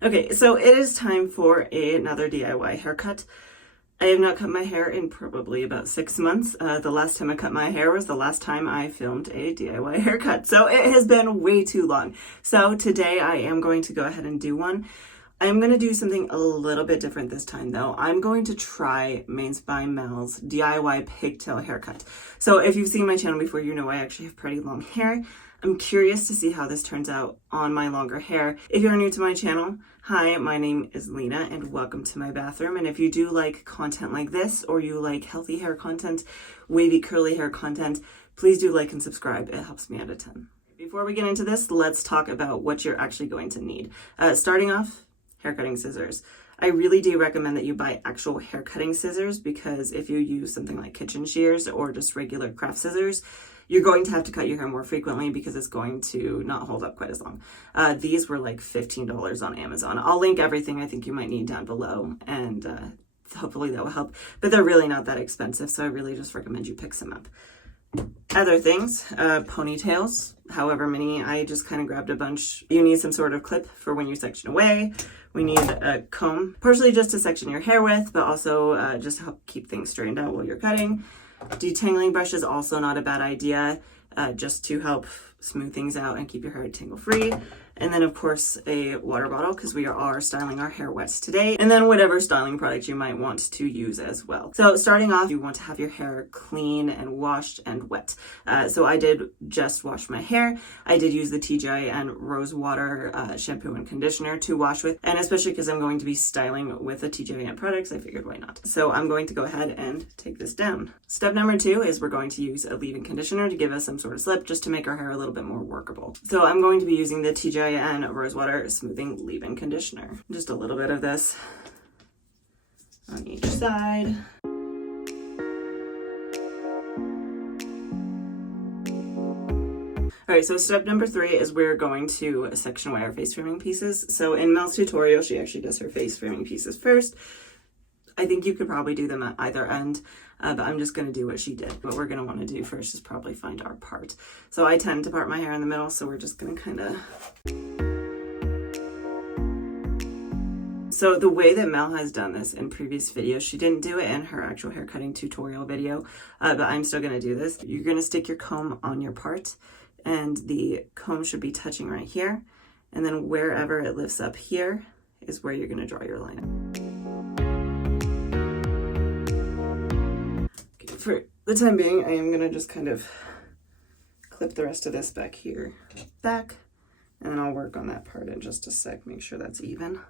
Okay, so it is time for another DIY haircut. I have not cut my hair in probably about 6 months. The last time I cut my hair was the last time I filmed a DIY haircut. So it has been way too long. So today I am going to go ahead and do one. I'm going to do something a little bit different this time though. I'm going to try Mains by Mell's DIY pigtail haircut. So if you've seen my channel before, you know I actually have pretty long hair. I'm curious to see how this turns out on my longer hair. If you're new to my channel, hi, my name is Lena and welcome to my bathroom. And if you do like content like this, or you like healthy hair content, wavy curly hair content, please do like and subscribe. It helps me out a ton. Before we get into this, let's talk about what you're actually going to need. Starting off, hair cutting scissors. I really do recommend that you buy actual hair cutting scissors, because if you use something like kitchen shears or just regular craft scissors, you're going to have to cut your hair more frequently because it's going to not hold up quite as long. These were like $15 on Amazon. I'll link everything I think you might need down below, and hopefully that will help. But they're really not that expensive, so I really just recommend you pick some up. Other things, ponytails, however many. I just kind of grabbed a bunch. You need some sort of clip for when you section away. We need a comb, partially just to section your hair with, but also just to help keep things straightened out while you're cutting. Detangling brush is also not a bad idea, just to help smooth things out and keep your hair tangle free. And then of course a water bottle, because we are styling our hair wets today. And then whatever styling product you might want to use as well. So starting off, you want to have your hair clean and washed and wet. So I did just wash my hair. I did use the TGI and Rose Water shampoo and conditioner to wash with. And especially because I'm going to be styling with the TGI products, I figured why not. So I'm going to go ahead and take this down. Step number 2 is we're going to use a leave-in conditioner to give us some sort of slip, just to make our hair a little bit more workable. So I'm going to be using the TGI and Rosewater Smoothing Leave-In Conditioner. Just a little bit of this on each side. All right, so step number 3 is we're going to section away our face framing pieces. So in Mel's tutorial, she actually does her face framing pieces first. I think you could probably do them at either end, but I'm just going to do what she did. What we're going to want to do first is probably find our part. So I tend to part my hair in the middle, so we're just going to kind of... So the way that Mel has done this in previous videos, she didn't do it in her actual hair cutting tutorial video, but I'm still going to do this. You're going to stick your comb on your part, and the comb should be touching right here. And then wherever it lifts up here is where you're going to draw your line. Okay, for the time being, I am going to just kind of clip the rest of this back here, back, and then I'll work on that part in just a sec, make sure that's even.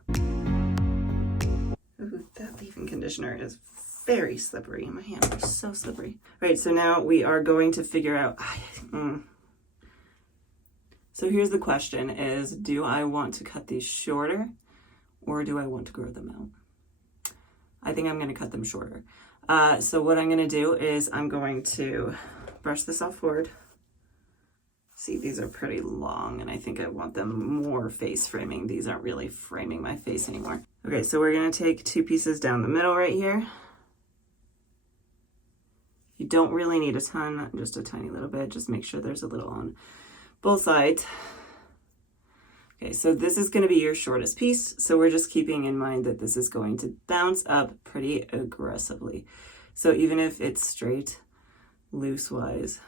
Ooh, that leave-in conditioner is very slippery. My hands are so slippery. All right, so now we are going to figure out... So here's the question is, do I want to cut these shorter or do I want to grow them out? I think I'm going to cut them shorter. So what I'm going to do is I'm going to brush this off forward. See, these are pretty long, and I think I want them more face framing. These aren't really framing my face anymore. Okay, so we're gonna take 2 pieces down the middle right here. You don't really need a ton, just a tiny little bit. Just make sure there's a little on both sides. Okay, so this is gonna be your shortest piece. So we're just keeping in mind that this is going to bounce up pretty aggressively. So even if it's straight, loose-wise,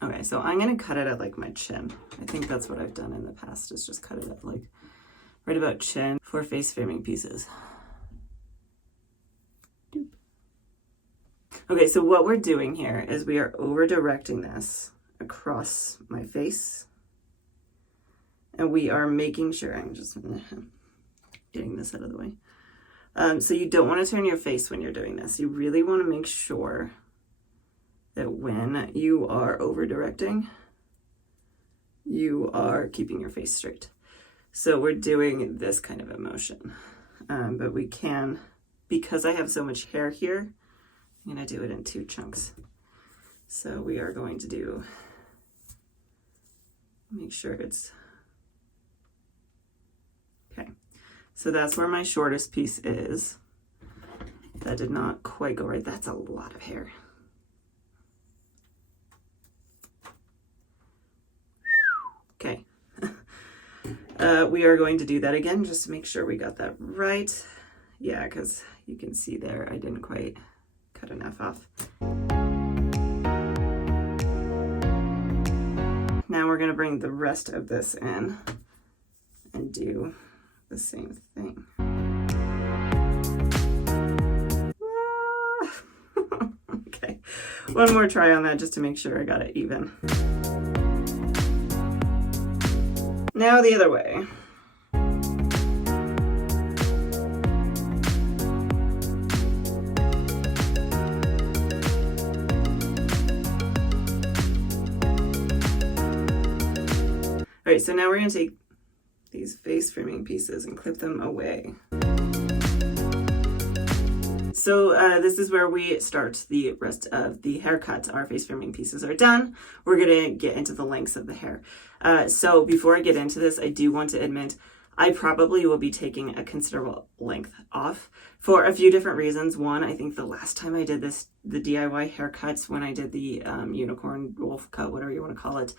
okay, so I'm going to cut it at like my chin. I think that's what I've done in the past, is just cut it at like right about chin for face framing pieces. Doop. Okay, so what we're doing here is we are over directing this across my face. And we are making sure, I'm just getting this out of the way. So you don't want to turn your face when you're doing this. You really want to make sure that when you are over directing, you are keeping your face straight. So we're doing this kind of a motion, but we can, because I have so much hair here, I'm going to do it in 2 chunks. So we are going to do, make sure it's, okay. So that's where my shortest piece is. That did not quite go right. That's a lot of hair. Okay. we are going to do that again just to make sure we got that right. Yeah, because you can see there I didn't quite cut enough off. Now we're going to bring the rest of this in and do the same thing. Okay, one more try on that just to make sure I got it even. Now the other way. All right, so now we're going to take these face framing pieces and clip them away. So this is where we start the rest of the haircut. Our face framing pieces are done. We're going to get into the lengths of the hair. So before I get into this, I do want to admit I probably will be taking a considerable length off for a few different reasons. One, I think the last time I did this, the DIY haircuts, when I did the unicorn wolf cut, whatever you want to call it,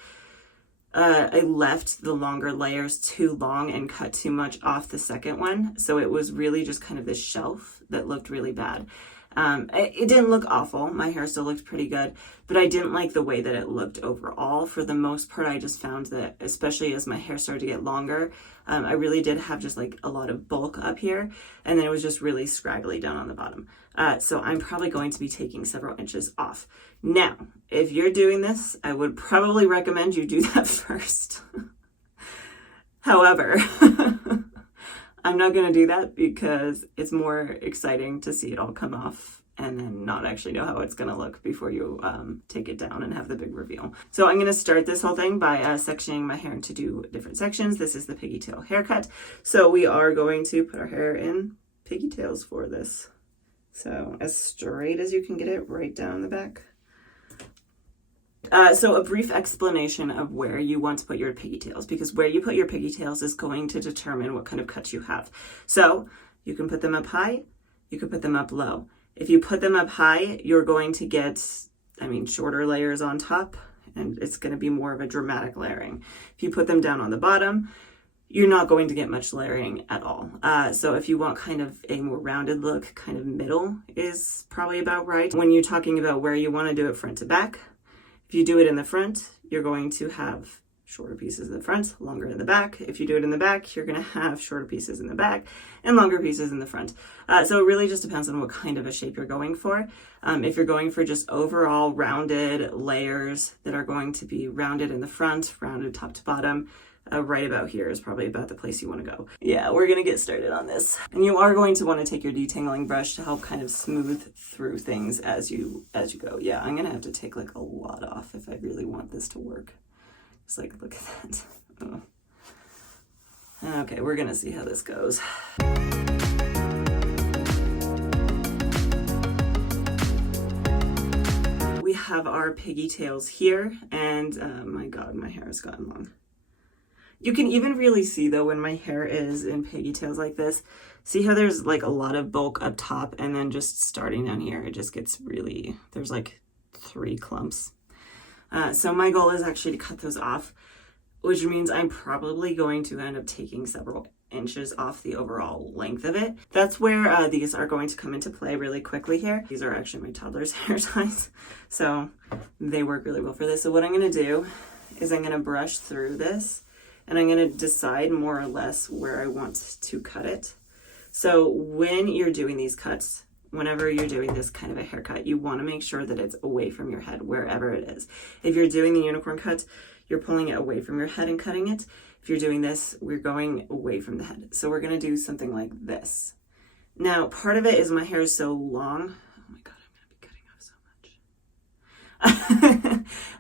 I left the longer layers too long and cut too much off the second one. So it was really just kind of this shelf that looked really bad. It didn't look awful. My hair still looked pretty good, but I didn't like the way that it looked overall. For the most part, I just found that, especially as my hair started to get longer, I really did have just like a lot of bulk up here, and then it was just really scraggly down on the bottom. So I'm probably going to be taking several inches off. Now, if you're doing this, I would probably recommend you do that first. However, I'm not going to do that because it's more exciting to see it all come off and then not actually know how it's going to look before you take it down and have the big reveal. So I'm going to start this whole thing by sectioning my hair into 2 different sections. This is the pigtail haircut. So we are going to put our hair in pigtails for this. So as straight as you can get it, right down the back. So a brief explanation of where you want to put your pigtails, because where you put your pigtails is going to determine what kind of cut you have. So you can put them up high, you can put them up low. If you put them up high, you're going to get, shorter layers on top, and it's going to be more of a dramatic layering. If you put them down on the bottom, you're not going to get much layering at all. So if you want kind of a more rounded look, kind of middle is probably about right. When you're talking about where you want to do it front to back, if you do it in the front, you're going to have shorter pieces in the front, longer in the back. If you do it in the back, you're going to have shorter pieces in the back and longer pieces in the front. So it really just depends on what kind of a shape you're going for. If you're going for just overall rounded layers that are going to be rounded in the front, rounded top to bottom, right about here is probably about the place you want to go. Yeah, we're going to get started on this. And you are going to want to take your detangling brush to help kind of smooth through things as you go. Yeah, I'm going to have to take like a lot off if I really want this to work. Just like, look at that. Oh. Okay, we're going to see how this goes. We have our pigtails here, and my God, my hair has gotten long. You can even really see though when my hair is in pigtails like this, see how there's like a lot of bulk up top, and then just starting down here, it just gets really, there's like 3 clumps. So my goal is actually to cut those off, which means I'm probably going to end up taking several inches off the overall length of it. That's where these are going to come into play really quickly here. These are actually my toddler's hair ties, so they work really well for this. So what I'm going to do is I'm going to brush through this, and I'm going to decide more or less where I want to cut it. So when you're doing these cuts, whenever you're doing this kind of a haircut, you want to make sure that it's away from your head, wherever it is. If you're doing the unicorn cut, you're pulling it away from your head and cutting it. If you're doing this, we're going away from the head. So we're going to do something like this. Now, part of it is my hair is so long. Oh my God, I'm going to be cutting off so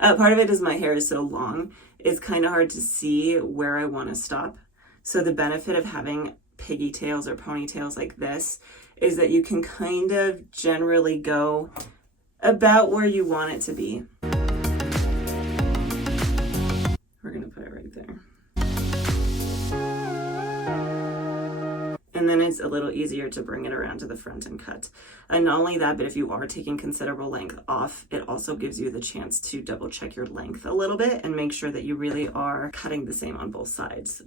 much. Part of it is my hair is so long. It's kind of hard to see where I want to stop. So the benefit of having pigtails or ponytails like this is that you can kind of generally go about where you want it to be. We're going to put it right there. And then it's a little easier to bring it around to the front and cut. And not only that, but if you are taking considerable length off, it also gives you the chance to double check your length a little bit and make sure that you really are cutting the same on both sides.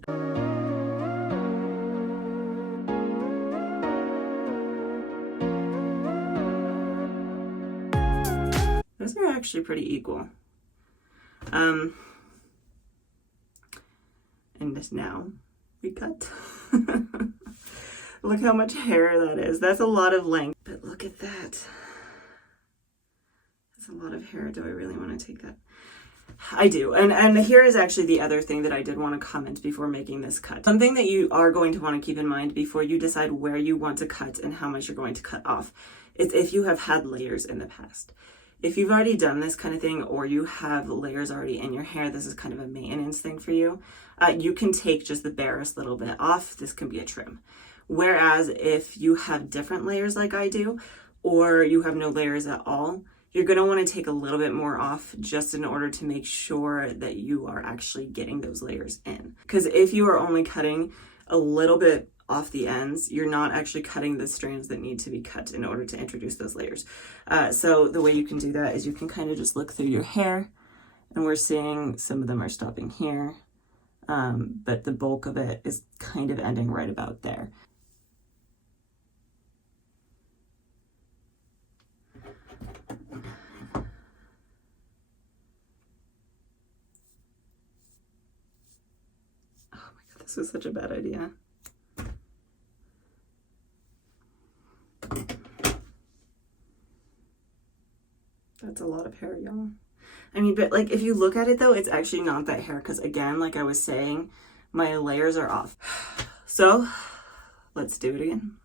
Those are actually pretty equal. And now we cut. Look how much hair that is. That's a lot of length. But look at that. That's a lot of hair. Do I really want to take that? I do. And here is actually the other thing that I did want to comment before making this cut. Something that you are going to want to keep in mind before you decide where you want to cut and how much you're going to cut off is if you have had layers in the past. If you've already done this kind of thing, or you have layers already in your hair, this is kind of a maintenance thing for you. You can take just the barest little bit off. This can be a trim. Whereas if you have different layers like I do, or you have no layers at all, you're going to want to take a little bit more off just in order to make sure that you are actually getting those layers in. Because if you are only cutting a little bit off the ends, you're not actually cutting the strands that need to be cut in order to introduce those layers. So the way you can do that is you can kind of just look through your hair, and we're seeing some of them are stopping here, but the bulk of it is kind of ending right about there. This was such a bad idea. That's a lot of hair, y'all. I mean, but like if you look at it though, it's actually not that hair because again, like I was saying, my layers are off. So let's do it again.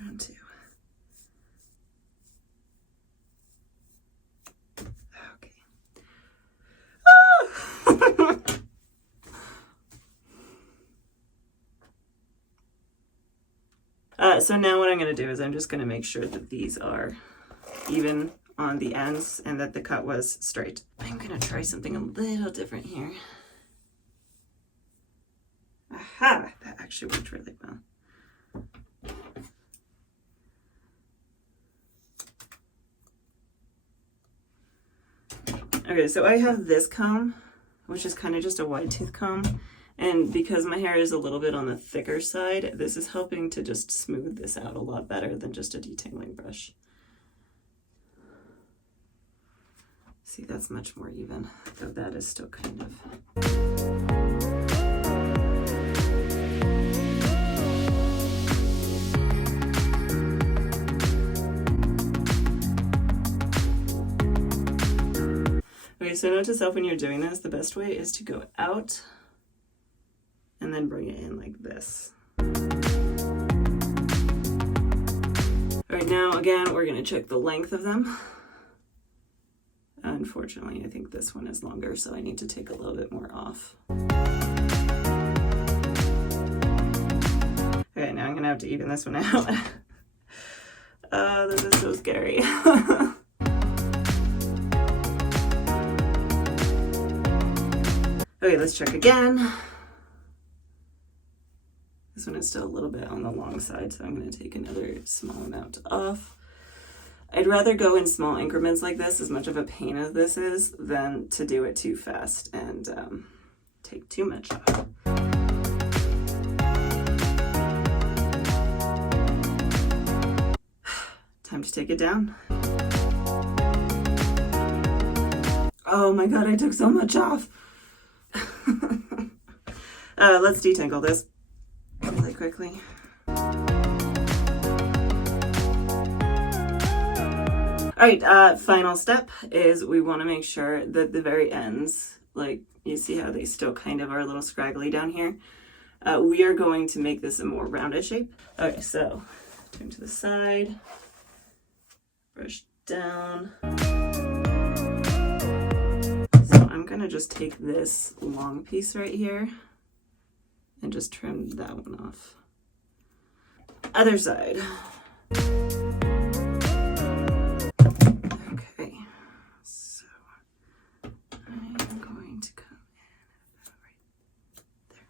Round two. So now what I'm going to do is I'm just going to make sure that these are even on the ends and that the cut was straight. I'm going to try something a little different here. Aha! That actually worked really well. Okay, so I have this comb, which is kind of just a wide tooth comb. And because my hair is a little bit on the thicker side, this is helping to just smooth this out a lot better than just a detangling brush. See, that's much more even, though that is still kind of... Okay, so note to self when you're doing this, the best way is to go out and then bring it in like this. All right, now again, we're gonna check the length of them. Unfortunately, I think this one is longer, so I need to take a little bit more off. Okay, now I'm gonna have to even this one out. This is so scary. Okay, let's check again. This one is still a little bit on the long side, so I'm going to take another small amount off. I'd rather go in small increments like this, as much of a pain as this is, than to do it too fast and take too much off. Time to take it down. Oh my god, I took so much off. Let's detangle this really quickly. Alright, final step is we want to make sure that the very ends, like you see how they still kind of are a little scraggly down here, we are going to make this a more rounded shape. Okay, so turn to the side, brush down. So I'm gonna just take this long piece right here and just trim that one off. Other side. Okay, so I'm going to come in right there.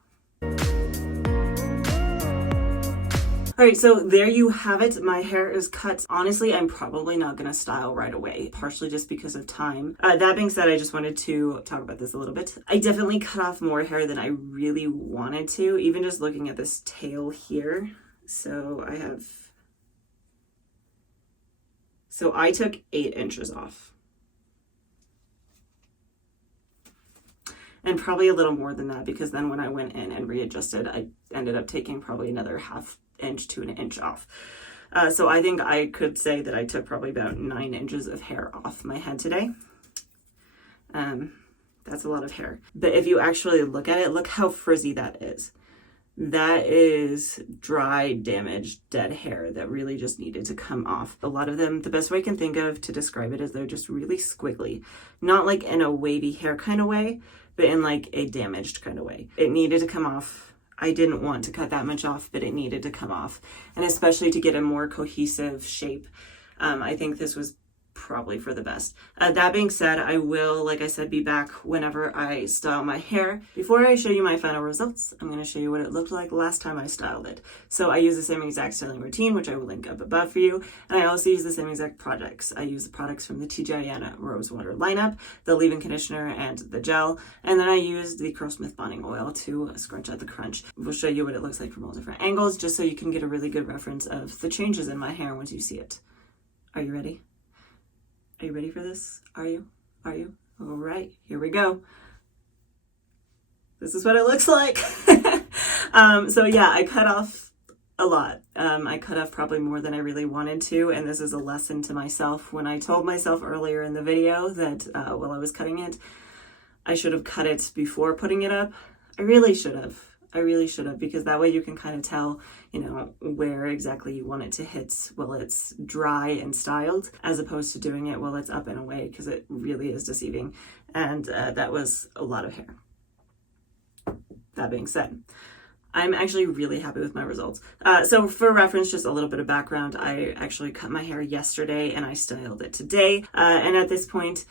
All right, so there you have it. My hair is cut. Honestly, I'm probably not going to style right away, partially just because of time. That being said, I just wanted to talk about this a little bit. I definitely cut off more hair than I really wanted to, even just looking at this tail here. So I have So I took 8 inches off. And probably a little more than that, because then when I went in and readjusted, I ended up taking probably another ½ inch to an inch off. So I think I could say that I took probably about 9 inches of hair off my head today. That's a lot of hair. But if you actually look at it, look how frizzy that is. That is dry, damaged, dead hair that really just needed to come off. A lot of them, the best way I can think of to describe it is they're just really squiggly. Not like in a wavy hair kind of way, but in like a damaged kind of way. It needed to come off. I didn't want to cut that much off, but it needed to come off. And especially to get a more cohesive shape, I think this was probably for the best. That being said, I will, like I said, be back whenever I style my hair. Before I show you my final results, I'm going to show you what it looked like last time I styled it. So I use the same exact styling routine, which I will link up above for you. And I also use the same exact products. I use the products from the TGIN Rose Water lineup, the leave-in conditioner and the gel. And then I use the Curlsmith bonding oil to scrunch out the crunch. We'll show you what it looks like from all different angles, just so you can get a really good reference of the changes in my hair once you see it. Are you ready? Are you ready for this? Are you? Are you? All right, here we go. This is what it looks like. So yeah, I cut off a lot. I cut off probably more than I really wanted to, and this is a lesson to myself. When I told myself earlier in the video that while I was cutting it, I should have cut it before putting it up. I really should have. Because that way you can kind of tell, you know, where exactly you want it to hit while it's dry and styled, as opposed to doing it while it's up and away, because it really is deceiving. And that was a lot of hair. That being said, I'm actually really happy with my results. So for reference, just a little bit of background, I actually cut my hair yesterday and I styled it today. And at this point,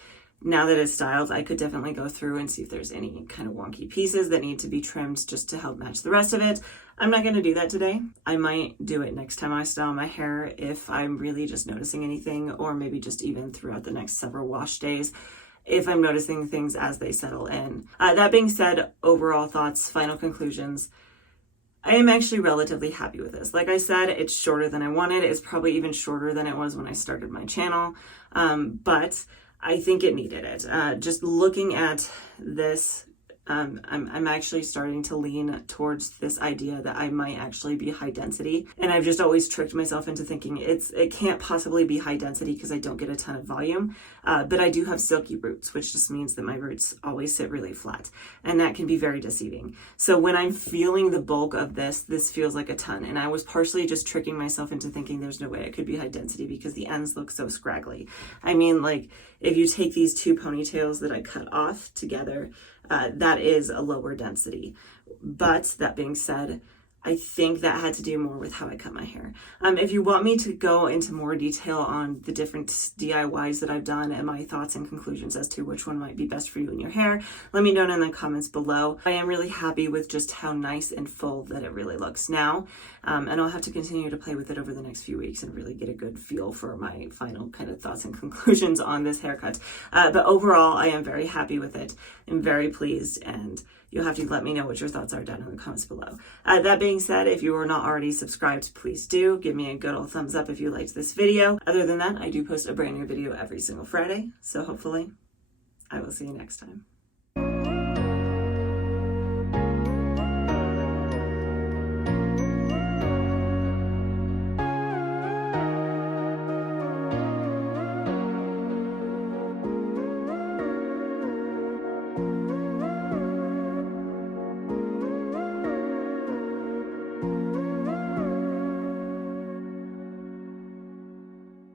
now that it's styled, I could definitely go through and see if there's any kind of wonky pieces that need to be trimmed just to help match the rest of it. I'm not going to do that today. I might do it next time I style my hair if I'm really just noticing anything, or maybe just even throughout the next several wash days if I'm noticing things as they settle in. That being said, overall thoughts, final conclusions. I am actually relatively happy with this. Like I said, it's shorter than I wanted. It's probably even shorter than it was when I started my channel. But I think it needed it. Just looking at this, I'm actually starting to lean towards this idea that I might actually be high density. And I've just always tricked myself into thinking it can't possibly be high density because I don't get a ton of volume. But I do have silky roots, which just means that my roots always sit really flat. And that can be very deceiving. So when I'm feeling the bulk of this feels like a ton. And I was partially just tricking myself into thinking there's no way it could be high density because the ends look so scraggly. I mean, like, if you take these 2 ponytails that I cut off together, that is a lower density. But that being said, I think that had to do more with how I cut my hair. If you want me to go into more detail on the different DIYs that I've done and my thoughts and conclusions as to which one might be best for you and your hair, let me know in the comments below. I am really happy with just how nice and full that it really looks now. And I'll have to continue to play with it over the next few weeks and really get a good feel for my final kind of thoughts and conclusions on this haircut. But overall, I am very happy with it. I'm very pleased, and you'll have to let me know what your thoughts are down in the comments below. That being said, if you are not already subscribed, please do. Give me a good old thumbs up if you liked this video. Other than that, I do post a brand new video every single Friday, so hopefully I will see you next time.